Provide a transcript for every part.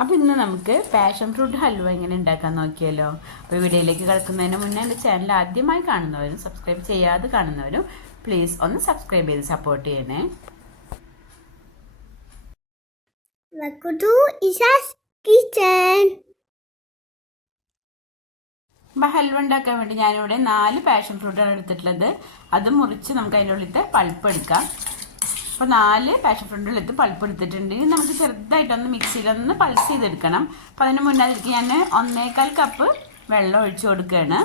അപ്പോൾ ഇന്ന് നമുക്ക് പാഷൻ ഫ്രൂട്ട് ഹൽവ എങ്ങനെ ഉണ്ടാക്കാൻ നോക്കിയല്ലോ അപ്പോൾ വീഡിയോയിലേക്ക് കിടക്കുന്നതിന് മുന്നേ എന്റെ ചാനൽ ആദ്യമായി കാണുന്നവരും സബ്സ്ക്രൈബ് ചെയ്യാതെ കാണുന്നവരും പ്ലീസ് ഒന്ന് സബ്സ്ക്രൈബ് ചെയ്ത് സപ്പോർട്ട് ചെയ്യണേ. അപ്പോൾ ഹൽവ ഉണ്ടാക്കാൻ വേണ്ടി ഞാനിവിടെ നാല് പാഷൻ ഫ്രൂട്ടാണ് എടുത്തിട്ടുള്ളത്. അത് മുറിച്ച് നമുക്ക് അതിന്റെ ഉള്ളിലത്തെ പൾപ്പ് എടുക്കാം. അപ്പോൾ നാല് പാഷൻ ഫ്രൂട്ടിന്റെ എടുത്ത് പൾപ്പ് എടുത്തിട്ടുണ്ട്. ഇനി നമുക്ക് ചെറുതായിട്ടൊന്ന് മിക്സിയിലൊന്ന് പൾസ് ചെയ്തെടുക്കണം. അപ്പോൾ അതിന് മുന്നേ അതിലേക്ക് ഞാൻ ഒന്നേകാൽ കപ്പ് വെള്ളം ഒഴിച്ചു കൊടുക്കുകയാണ്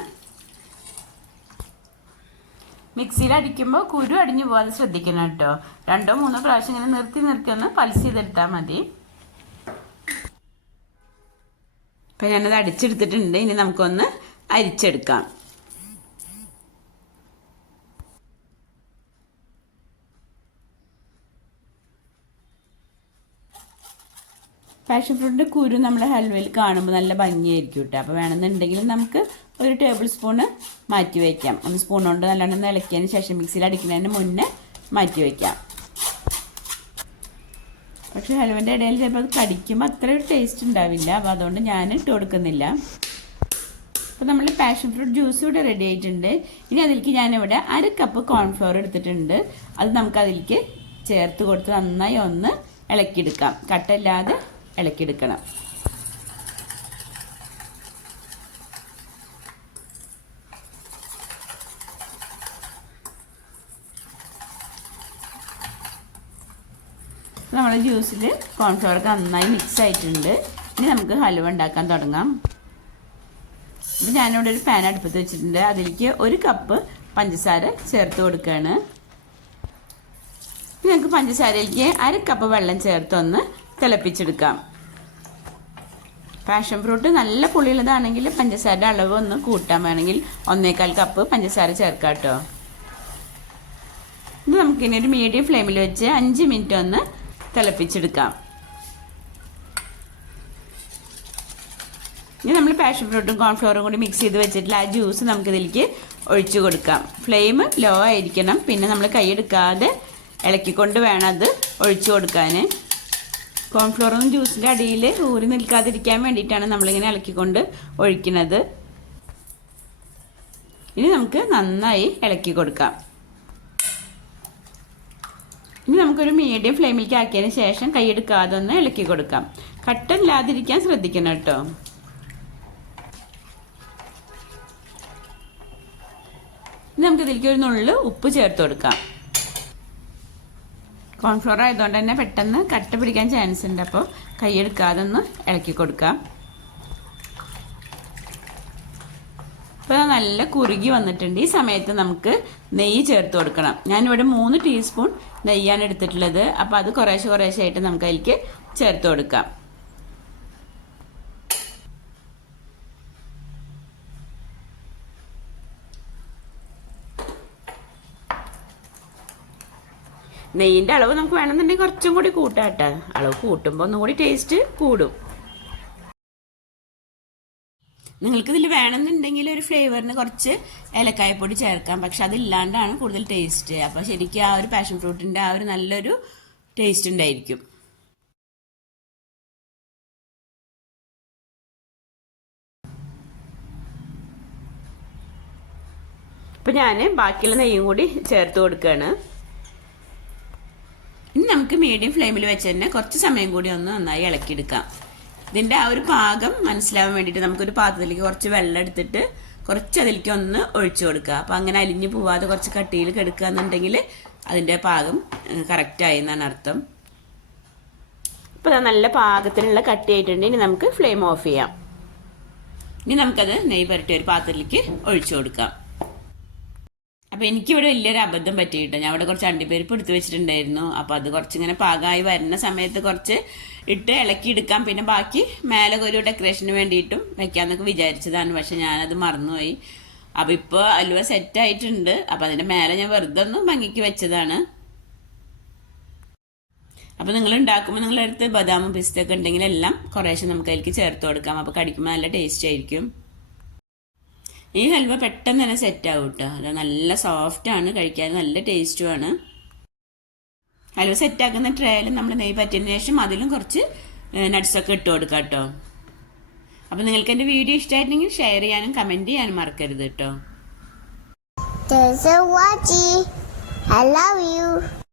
മിക്സിയിൽ അടിക്കുമ്പോൾ കുരു അടിഞ്ഞു പോകാതെ ശ്രദ്ധിക്കണം കേട്ടോ. രണ്ടോ മൂന്നോ പ്രാവശ്യം ഇങ്ങനെ നിർത്തി നിർത്തി ഒന്ന് പൾസ് ചെയ്തെടുത്താൽ മതി. ഇപ്പം ഞാനത് അടിച്ചെടുത്തിട്ടുണ്ട്. ഇനി നമുക്കൊന്ന് അരിച്ചെടുക്കാം. പാഷൻ ഫ്രൂട്ടിന്റെ കുരു നമ്മൾ ഹൽവയിൽ കാണുമ്പോൾ നല്ല ഭംഗിയായിരിക്കും കേട്ടോ അപ്പോൾ വേണമെന്നുണ്ടെങ്കിൽ നമുക്ക് ഒരു ടേബിൾ സ്പൂണ് മാറ്റി വയ്ക്കാം ഒന്ന് സ്പൂൺ കൊണ്ട് നല്ലോണം ഇളക്കിയതിന് ശേഷം മിക്സിയിൽ അടിക്കുന്നതിന് മുന്നേ മാറ്റി വയ്ക്കാം പക്ഷേ ഹലുവിന്റെ ഇടയിൽ ചിലപ്പോൾ അത് കടിക്കുമ്പോൾ അത്ര ഒരു ടേസ്റ്റ് ഉണ്ടാവില്ല. അപ്പോൾ അതുകൊണ്ട് ഞാൻ ഇട്ട് കൊടുക്കുന്നില്ല. അപ്പോൾ നമ്മൾ പാഷൻ ഫ്രൂട്ട് ജ്യൂസ് ഇവിടെ റെഡി ആയിട്ടുണ്ട്. ഇനി അതിലേക്ക് ഞാനിവിടെ അര കപ്പ് കോൺഫ്ലവർ എടുത്തിട്ടുണ്ട്. അത് നമുക്ക് അതിലേക്ക് ചേർത്ത് കൊടുത്ത് നന്നായി ഒന്ന് ഇളക്കിയെടുക്കാം. കട്ടല്ലാതെ ഇളക്കിയെടുക്കണം. നമ്മുടെ ജ്യൂസിൽ കോൺഫ്ലവർക്ക് നന്നായി മിക്സ് ആയിട്ടുണ്ട്. ഇനി നമുക്ക് ഹലുവ ഉണ്ടാക്കാൻ തുടങ്ങാം. ഇത് ഞാനിവിടെ ഒരു പാൻ അടുപ്പത്ത് വെച്ചിട്ടുണ്ട്. അതിലേക്ക് ഒരു കപ്പ് പഞ്ചസാര ചേർത്ത് കൊടുക്കുകയാണ് ഞങ്ങൾക്ക് പഞ്ചസാരയിലേക്ക് അര കപ്പ് വെള്ളം ചേർത്തൊന്ന് തിളപ്പിച്ചെടുക്കാം. പാഷൻ ഫ്രൂട്ട് നല്ല പുളിയുള്ളതാണെങ്കിൽ പഞ്ചസാരയുടെ അളവ് ഒന്ന് കൂട്ടാൻ വേണമെങ്കിൽ ഒന്നേകാൽ കപ്പ് പഞ്ചസാര ചേർക്കാം കേട്ടോ. ഇത് നമുക്കിനി ഒരു മീഡിയം ഫ്ലെയിമിൽ വെച്ച് അഞ്ച് മിനിറ്റ് ഒന്ന് തിളപ്പിച്ചെടുക്കാം. ഇനി നമ്മൾ പാഷൻ ഫ്രൂട്ടും കോൺഫ്ലവറും കൂടി മിക്സ് ചെയ്ത് വെച്ചിട്ടുള്ള ആ ജ്യൂസ് നമുക്കിതിലേക്ക് ഒഴിച്ചു കൊടുക്കാം. ഫ്ലെയിം ലോ ആയിരിക്കണം. പിന്നെ നമ്മൾ കൈയെടുക്കാതെ ഇളക്കിക്കൊണ്ട് വേണം അത് ഒഴിച്ചു കൊടുക്കാൻ കോൺഫ്ലവറും ജ്യൂസിന്റെ അടിയിൽ ഊരി നിൽക്കാതിരിക്കാൻ വേണ്ടിയിട്ടാണ് നമ്മളിങ്ങനെ ഇളക്കിക്കൊണ്ട് ഒഴിക്കുന്നത്. ഇനി നമുക്ക് നന്നായി ഇളക്കി കൊടുക്കാം. ഇനി നമുക്കൊരു മീഡിയം ഫ്ലെയിമിലേക്ക് ആക്കിയതിന് ശേഷം കൈയെടുക്കാതെ ഒന്ന് ഇളക്കി കൊടുക്കാം. കട്ടില്ലാതിരിക്കാൻ ശ്രദ്ധിക്കണം കേട്ടോ. ഇനി നമുക്ക് ഇതിലേക്ക് ഒരു നുള്ളിൽ ഉപ്പ് ചേർത്ത് കൊടുക്കാം. കോൺഫ്ലോർ ആയതുകൊണ്ട് തന്നെ പെട്ടെന്ന് കട്ട പിടിക്കാൻ ചാൻസ് ഉണ്ട്. അപ്പോൾ കൈയെടുക്കാതെ ഒന്ന് ഇളക്കി കൊടുക്കാം. ഇപ്പോൾ നല്ല കുറുകി വന്നിട്ടുണ്ട്. ഈ സമയത്ത് നമുക്ക് നെയ്യ് ചേർത്ത് കൊടുക്കണം. ഞാനിവിടെ മൂന്ന് ടീസ്പൂൺ നെയ്യാണ് എടുത്തിട്ടുള്ളത്. അപ്പോൾ അത് കുറേശ്ശെ കുറേശ്ശെ ആയിട്ട് നമുക്ക് അതിലേക്ക് ചേർത്ത് കൊടുക്കാം. നെയ്യിന്റെ അളവ് നമുക്ക് വേണമെന്നുണ്ടെങ്കിൽ കുറച്ചും കൂടി കൂട്ടാം കേട്ടോ. അളവ് കൂട്ടുമ്പോൾ ഒന്നും കൂടി ടേസ്റ്റ് കൂടും. നിങ്ങൾക്ക് ഇതിൽ വേണമെന്നുണ്ടെങ്കിൽ ഒരു ഫ്ലേവറിന് കുറച്ച് ഏലക്കായപ്പൊടി ചേർക്കാം. പക്ഷെ അതില്ലാണ്ടാണ് കൂടുതൽ ടേസ്റ്റ് അപ്പോൾ ശരിക്കും ആ ഒരു പാഷൻ ഫ്രൂട്ടിന്റെ ആ ഒരു നല്ലൊരു ടേസ്റ്റ് ഉണ്ടായിരിക്കും. അപ്പം ഞാൻ ബാക്കിയുള്ള നെയ്യും കൂടി ചേർത്ത് കൊടുക്കുകയാണ് ഇനി നമുക്ക് മീഡിയം ഫ്ലെയിമിൽ വെച്ച് തന്നെ കുറച്ച് സമയം കൂടി ഒന്ന് നന്നായി ഇളക്കിയെടുക്കാം. ഇതിന്റെ ആ ഒരു പാകം മനസ്സിലാവാൻ വേണ്ടിയിട്ട് നമുക്കൊരു പാത്രത്തിലേക്ക് കുറച്ച് വെള്ളം എടുത്തിട്ട് കുറച്ച് അതിലേക്ക് ഒന്ന് ഒഴിച്ചു കൊടുക്കുക. അപ്പോൾ അങ്ങനെ അലിഞ്ഞു പോവാതെ കുറച്ച് കട്ടിയിൽ കെടുക്കുക എന്നുണ്ടെങ്കിൽ അതിന്റെ പാകം കറക്റ്റായി എന്നാണ് അർത്ഥം. ഇപ്പോൾ അത് നല്ല പാകത്തിനുള്ള കട്ടിയായിട്ടുണ്ട്. ഇനി നമുക്ക് ഫ്ലെയിം ഓഫ് ചെയ്യാം. ഇനി നമുക്കത് നെയ്യ് പുരട്ടി ഒരു പാത്രത്തിലേക്ക് ഒഴിച്ചു കൊടുക്കാം. അപ്പോൾ എനിക്കിവിടെ വലിയൊരു അബദ്ധം പറ്റിയിട്ടോ. ഞാൻ അവിടെ കുറച്ച് അണ്ടിപ്പരിപ്പ് എടുത്ത് വെച്ചിട്ടുണ്ടായിരുന്നു. അപ്പോൾ അത് കുറച്ചിങ്ങനെ പാകമായി വരുന്ന സമയത്ത് കുറച്ച് ഇട്ട് ഇളക്കി എടുക്കാം. പിന്നെ ബാക്കി മേലെ ഒരു ഡെക്കറേഷന് വേണ്ടിയിട്ടും വെക്കാമെന്നൊക്കെ വിചാരിച്ചതാണ്. പക്ഷെ ഞാനത് മറന്നുപോയി. അപ്പോൾ ഇപ്പോൾ അലുവ സെറ്റ് ആയിട്ടുണ്ട്. അപ്പോൾ അതിന്റെ മേലെ ഞാൻ വെറുതെ ഒന്ന് ഭംഗിക്ക് വെച്ചതാണ്. അപ്പോൾ നിങ്ങൾ ഉണ്ടാക്കുമ്പോൾ നിങ്ങളുടെ അടുത്ത് ബദാമും പിസ്തൊക്കെ ഉണ്ടെങ്കിൽ എല്ലാം കുറേശ്ശെ നമുക്ക് അതിലേക്ക് ചേർത്ത് കൊടുക്കാം. അപ്പോൾ കടിക്കുമ്പോൾ നല്ല ടേസ്റ്റ് ആയിരിക്കും. ഈ ഹൽവ പെട്ടെന്ന് തന്നെ സെറ്റ് ആവും കേട്ടോ അത് നല്ല ആണ് കഴിക്കാൻ നല്ല ടേസ്റ്റുമാണ് ഹൽവ സെറ്റ് ആക്കുന്ന ട്രേയിൽ നമ്മൾ നെയ് പറ്റിയതിന് ശേഷം അതിലും കുറച്ച് നട്ട്സൊക്കെ ഇട്ട് കൊടുക്കാം കേട്ടോ അപ്പം നിങ്ങൾക്ക് എന്റെ വീഡിയോ ഇഷ്ടമായിട്ടുണ്ടെങ്കിൽ ഷെയർ ചെയ്യാനും കമന്റ് ചെയ്യാനും മറക്കരുത് കേട്ടോ. I love you.